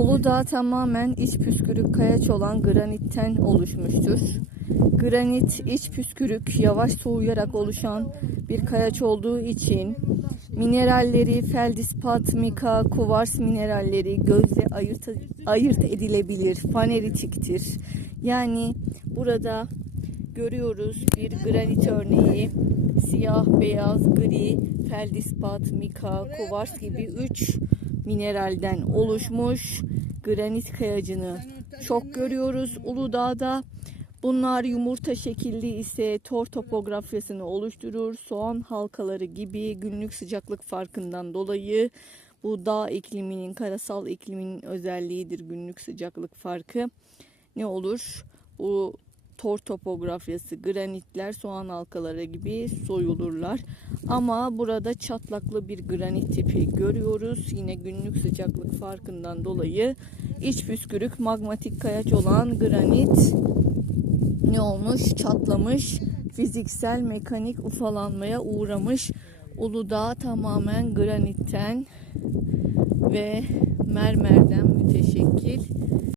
Uludağ tamamen iç püskürük kayaç olan granitten oluşmuştur. Granit iç püskürük yavaş soğuyarak oluşan bir kayaç olduğu için mineralleri feldispat, mika, kuvars mineralleri gözle ayırt, ayırt edilebilir, faneritiktir. Yani burada görüyoruz bir granit örneği siyah, beyaz, gri, feldispat, mika, kuvars gibi üç mineralden oluşmuş granit kayacını çok görüyoruz Uludağ'da. Bunlar yumurta şekilli ise tor topografyasını oluşturur. Soğan halkaları gibi günlük sıcaklık farkından dolayı bu dağ ikliminin, karasal ikliminin özelliğidir günlük sıcaklık farkı. Ne olur? Bu tor topografyası, granitler soğan halkaları gibi soyulurlar. Ama burada çatlaklı bir granit tipi görüyoruz. Yine günlük sıcaklık farkından dolayı iç püskürük magmatik kayaç olan granit ne olmuş? Çatlamış, fiziksel mekanik ufalanmaya uğramış. Uludağ tamamen granitten ve mermerden müteşekkil